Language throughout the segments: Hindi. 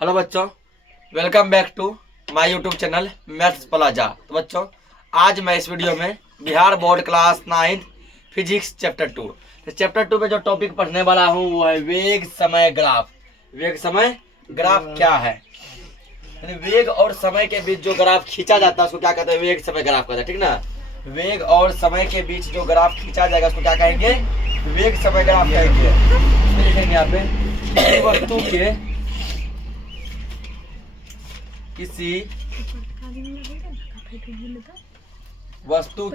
हेलो बच्चों, welcome back to my YouTube channel Maths Plaza. तो बच्चों, आज मैं इस वीडियो में Bihar board class 9 physics chapter 2 chapter 2 में जो टॉपिक पढ़ने वाला हूँ वो है वेग समय ग्राफ। वेग समय ग्राफ क्या है? यानी वेग और समय के बीच जो ग्राफ खींचा जाता है उसको क्या कहते हैं? वेग समय ग्राफ कहते हैं, ठीक ना। वेग और समय के बीच जो ग्राफ खींचा जाएगा उसको क्या कहेंगे? वेग समय ग्राफ कहेंगे। लिखेंगे यहाँ पे किसी वस्तु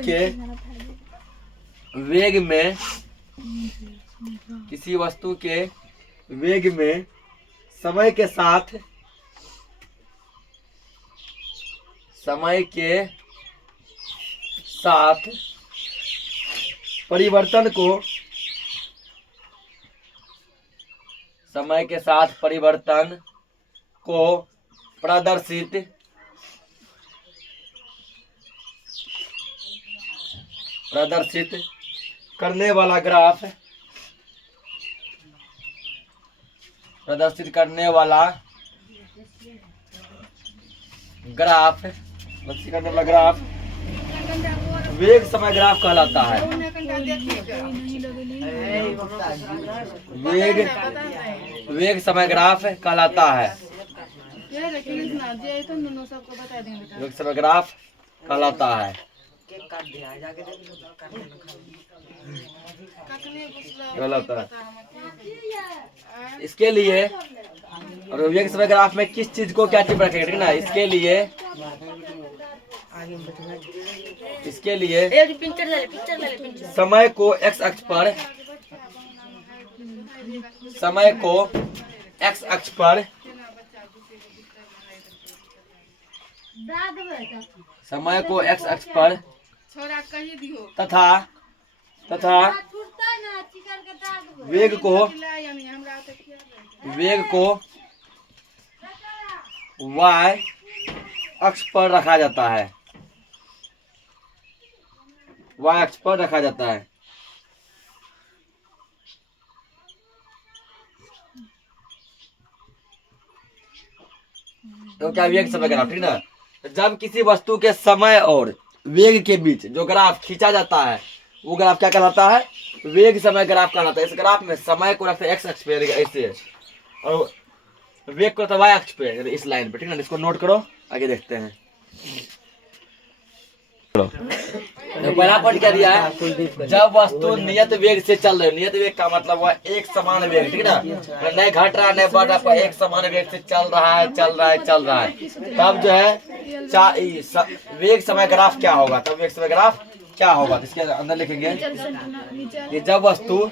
के वेग में समय के साथ परिवर्तन को प्रदर्शित करने वाला ग्राफ वेग समय ग्राफ कहलाता है। वेग समय ग्राफ कहलाता है। वेग समय ग्राफ कहलाता है। इसके लिए और वेग समय ग्राफ में किस चीज को क्या चीज रखेगा, ठीक ना। इसके लिए समय को एक्स अक्ष पर तथा वेग को y अक्ष पर रखा जाता है। तो क्या वेग समय ग्राफ, ठीक ना। जब किसी वस्तु के समय और वेग के बीच जो ग्राफ खींचा जाता है वो ग्राफ क्या कहलाता है? वेग समय ग्राफ कहलाता है। इस ग्राफ में समय को रखते हैं एक्स अक्ष पे ऐसे, और वेग को तो वाई अक्ष पे, इस लाइन पे, ठीक ना। इसको नोट करो, आगे देखते हैं। पहला पॉइंट क्या दिया है? जब वस्तु नियत वेग से चल रही है। नियत वेग का मतलब हुआ एक समान वेग, ठीक ना। नहीं घट रहा नहीं बढ़ रहा, एक समान वेग से चल रहा है। तब जो है वेग समय ग्राफ क्या होगा? तब वेग समय ग्राफ क्या होगा? तो इसके अंदर लिखेंगे कि जब वस्तु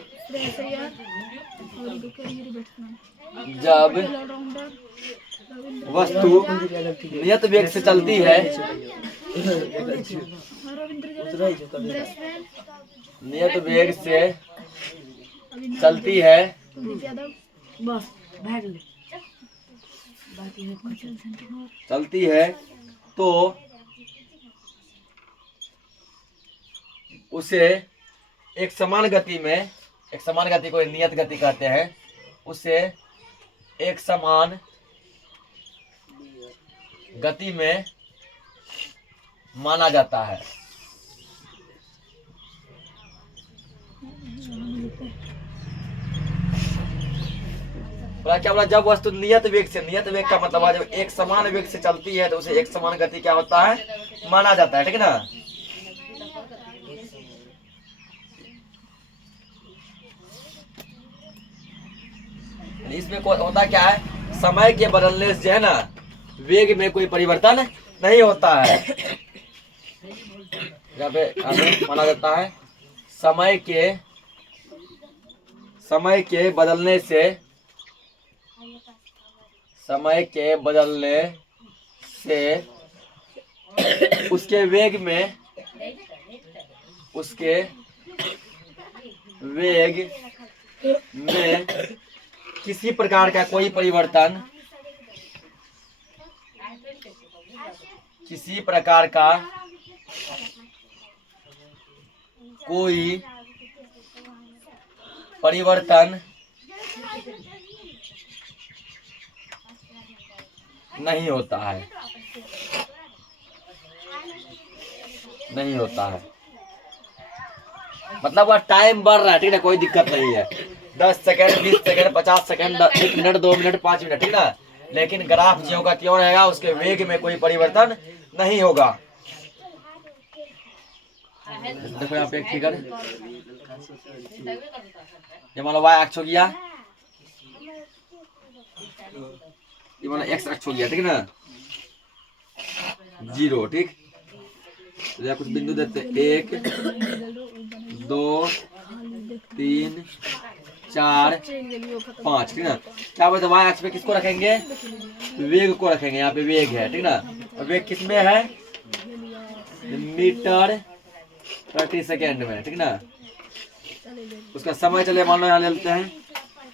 नियत वेग से चलती है तो उसे एक समान गति को नियत गति कहते हैं। उसे एक समान गति में माना जाता है। क्या बोला? जब वस्तु नियत वेग का मतलब है जब एक समान वेग से चलती है तो उसे एक समान गति क्या होता है? माना जाता है, ठीक है ना। इसमें होता क्या है? समय के बदलने से जो है ना वेग में कोई परिवर्तन नहीं होता है। यहाँ पे माना जाता है समय के बदलने से उसके वेग में किसी प्रकार का कोई परिवर्तन नहीं होता है, नहीं होता है। मतलब वह टाइम बढ़ रहा है, ठीक है, कोई दिक्कत नहीं है। 10 second, 20 second, 50 second, 1 minute, 2 minute, 5 minute, ठीक ना। लेकिन ग्राफ ज्यों का त्यों रहेगा, उसके वेग में कोई परिवर्तन नहीं होगा। देखो यहाँ पे एक फिगर, ये मान लो y अक्ष हो गया, ये मान लो x अक्ष हो गया, ठीक है ना, 0, ठीक। तो यहाँ कुछ बिंदु देते, 1 2 3 4 5, ठीक ना। क्या बोलते y अक्ष पे किसको रखेंगे, वेग को रखेंगे। यहाँ पे वेग है, ठीक ना, और वेग किसमें है, मीटर प्रति सेकेंड में, ठीक ना। उसका समय चले मान लो यहाँ ले लेते हैं,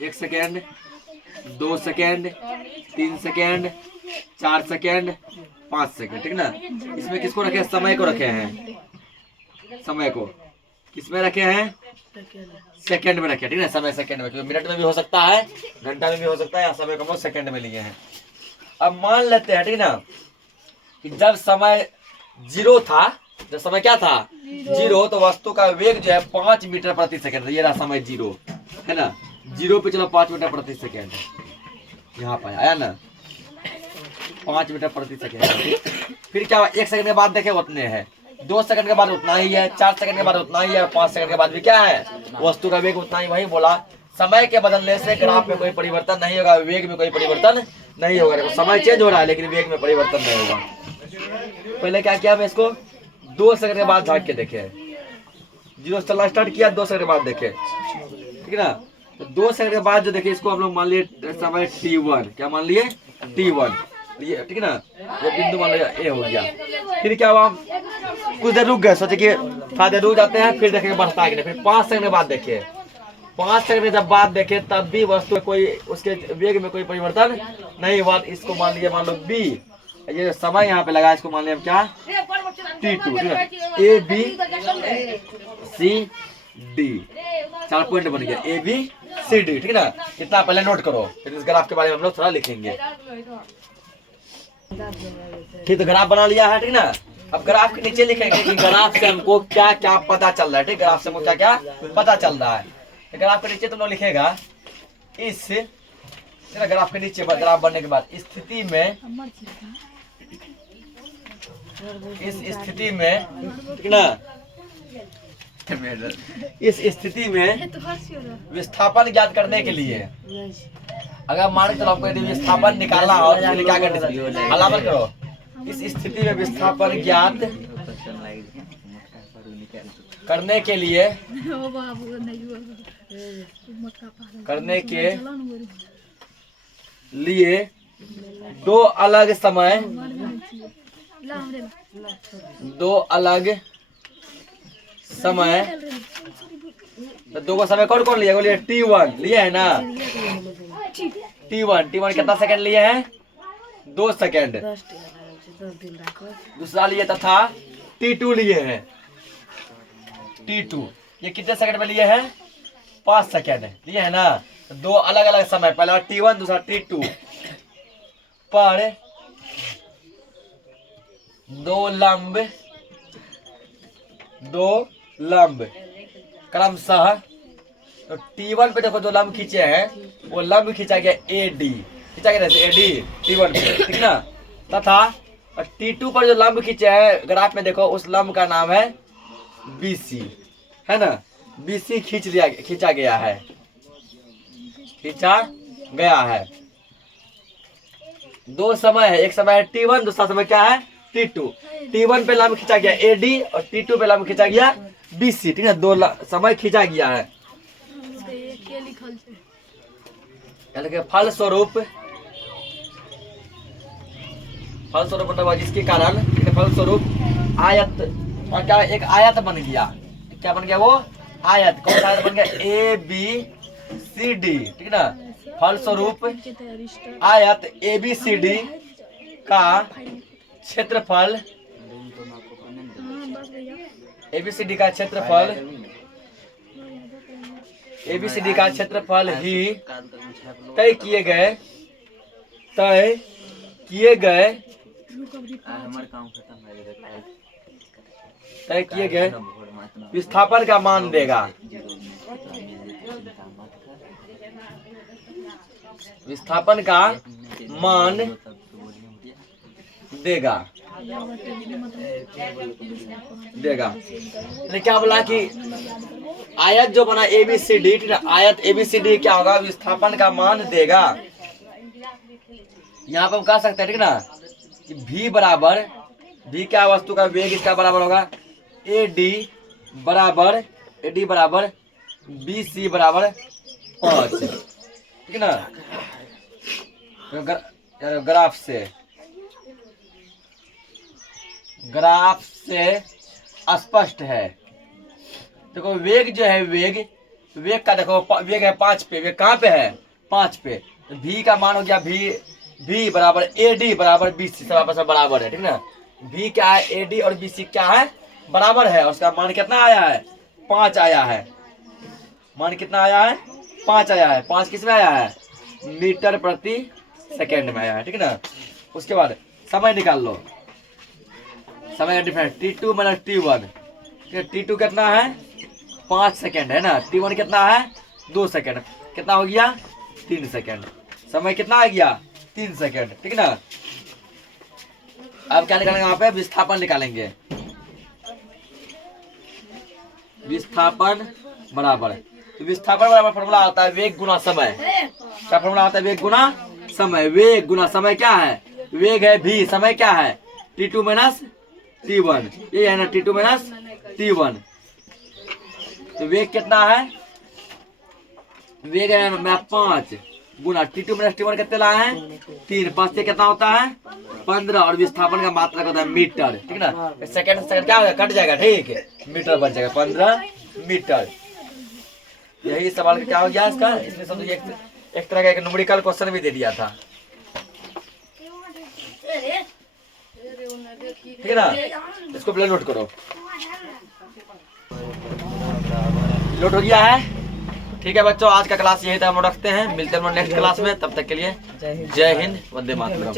1 second, 2 second, 3 second, 4 second, 5 second, ठीक ना। इसमें किसको रखे, समय को रखे हैं, समय को किसमें रखे हैं, सेकंड में रखे, ठीक है, समय सेकंड में, क्योंकि मिनट में भी हो सकता है, घंटा में भी हो सकता है, समय को हम लोग सेकंड में लिए हैं। अब मान लेते हैं, ठीक ना, कि जब समय 0 था, जब समय क्या था, 0, तो वस्तु का वेग जो है 5 मीटर प्रति सेकंड, ये रहा समय 0, है ना। 0 पे चलो 5 मीटर प्रति सेकंड, यहाँ पर आया ना, 5 मीटर प्रति सेकंड। फिर क्या हुआ, 1 सेकंड के बाद देखे उतने हैं, 2 सेकंड के बाद उतना ही है, 4 सेकंड के बाद उतना ही है, 5 सेकंड के बाद भी क्या है, वस्तु का वेग उतना ही। वही बोला, समय के बदलने से ग्राफ में कोई परिवर्तन नहीं होगा, वेग में कोई परिवर्तन नहीं होगा। समय चेंज हो रहा है लेकिन वेग में परिवर्तन नहीं होगा। पहले क्या किया, मैं इसको 2 सेकंड के बाद झाँक के देखे, 0 से चलना स्टार्ट किया, 2 सेकंड के बाद देखे, ठीक है ना। तो 2 सेकंड के बाद जो देखे, इसको हम लोग मान लिए समय t1, क्या मान लिए, t1, ठीक है ना। ये बिंदु मान लिया ए हो गया। फिर क्या हुआ, कुछ देर रुक गए, सोचे कि थोड़ा देर रुक जाते हैं, फिर देखेंगे बढ़ता है कि नहीं। फिर 5 सेकंड के बाद देखे, 5 सेकंड जब बाद देखे, तब भी वस्तु कोई उसके वेग में कोई परिवर्तन नहीं हुआ। इसको मान लिया, मान लो बी, ये समय यहाँ पे लगा, इसको मान लिया क्या, t2, ठीक है। A B C D, 4 point बन गया, ए बी सी डी, ठीक है ना। कितना पहले नोट करो, फिर इस ग्राफ के बारे में हम लोग थोड़ा लिखेंगे। ठीक, तो ग्राफ बना लिया है, ठीक ना। अब ग्राफ के नीचे लिखेंगे कि ग्राफ से हमको क्या क्या पता चल रहा है, ठीक। ग्राफ से हमको क्या क्या पता चल रहा है। तो ग्राफ के नीचे तुम लोग लिखेगा, इस ग्राफ के नीचे ग्राफ बनने के बाद स्थिति में, इस स्थिति में, ठीक ना, इस स्थिति में विस्थापन ज्ञात करने के लिए, अगर मान के चलो आपको यदि विस्थापन निकालना हो तो इसके लिए क्या करना चाहिए, हलामत करो। इस स्थिति में विस्थापन ज्ञात करने के लिए, दो अलग समय, तो दो को समय कौन कौन लिया, बोलिए t1 लिया है ना, t1 कितना सेकंड लिए हैं, 2 सेकंड। दूसरा लिए तथा t2 लिए हैं, t2 ये कितने सेकंड में लिए हैं, 5 सेकंड लिए है ना। दो अलग अलग समय, पहला t1 दूसरा t2 पर दो लंब क्रमशः, तो t1 पे देखो जो लंब खींचे हैं, वो लंब खींचा गया AD, खींचा गया AD t1 पे, ठीक ना। तथा t2 पर जो लंब खींचे हैं ग्राफ में देखो, उस लंब का नाम है BC, है ना। BC खींचा गया है, दो समय है, एक समय है t1, दूसरा समय क्या है, t2। t1 पे लंब खींचा गया AD और t2 पे लंब खींचा गया BC, ठीक है, दो समय खींचा गया है। फलस्वरूप मतलब जिसके कारण, फलस्वरूप आयत, और क्या एक आयत बन गया, क्या बन गया वो आयत, कौन सा आयत बन गया, ABCD, ठीक ना। फलस्वरूप आयत ABCD का क्षेत्रफल, ABCD का क्षेत्रफल ही तय किए गए हमारे काम खत्म है। तय किए गए विस्थापन का मान देगा। विस्थापन का मान देगा ने क्या बोला कि आयत जो बना ABCD, आयत ABCD क्या होगा, विस्थापन का मान देगा। यहाँ पर हम कह सकते हैं ठीक ना कि V बराबर, V क्या वस्तु का वेग, इसका बराबर होगा AD बराबर BC बराबर 5, ठीक ना। तो ग्राफ से स्पष्ट है। देखो वेग जो है, वेग का देखो, वेग है 5 पे, वेग कहाँ पे है 5 पे। तो V का मान हो गया V बराबर AD बराबर BC, सब आपस में बराबर है, ठीक ना। V क्या है, AD और BC क्या है, बराबर है। और उसका मान कितना आया है, 5 आया है। मान कितना आया है, 5 आया है। 5 किस में आया है, मीटर प्रति सेकेंड में आया है, ठीक ना। उसके बाद समय निकाल लो, समय का difference T2 minus T1। T2 कितना है 5 सेकेंड है ना, T1 कितना है 2 सेकेंड, कितना हो गया 3 सेकेंड। समय कितना आ गया 3 सेकेंड, ठीक ना। अब क्या निकालेंगे, वहां पे विस्थापन निकालेंगे। विस्थापन बराबर, तो विस्थापन बराबर फॉर्मूला होता है वेग गुना समय। क्या फॉर्मूला होता है, वेग गुना समय। वेग गुना समय क्या है, वेग है V, समय क्या है T2 माइनस T1, ये है ना T2 माइनस T1। तो वेग कितना है, वेग है 5 गुना T2 माइनस T1 कितने लाए हैं 3, 5 से कितना होता है 15। और विस्थापन का मात्रा होता है मीटर, ठीक ना। सेकंड क्या होगा, कट जाएगा, ठीक है, मीटर बन जाएगा 15 मीटर। यही सवाल क्या हो गया इसका। इसमें समझिए एक तरह का एक न्यूमेरिकल क्वेश्चन भी दे दिया था, ठीक है ना। इसको पहले नोट करो, नोट हो गया है, ठीक है बच्चों। आज का क्लास यही तक हम रखते हैं, मिलते हैं नेक्स्ट क्लास में। तब तक के लिए जय हिंद, वंदे मातरम।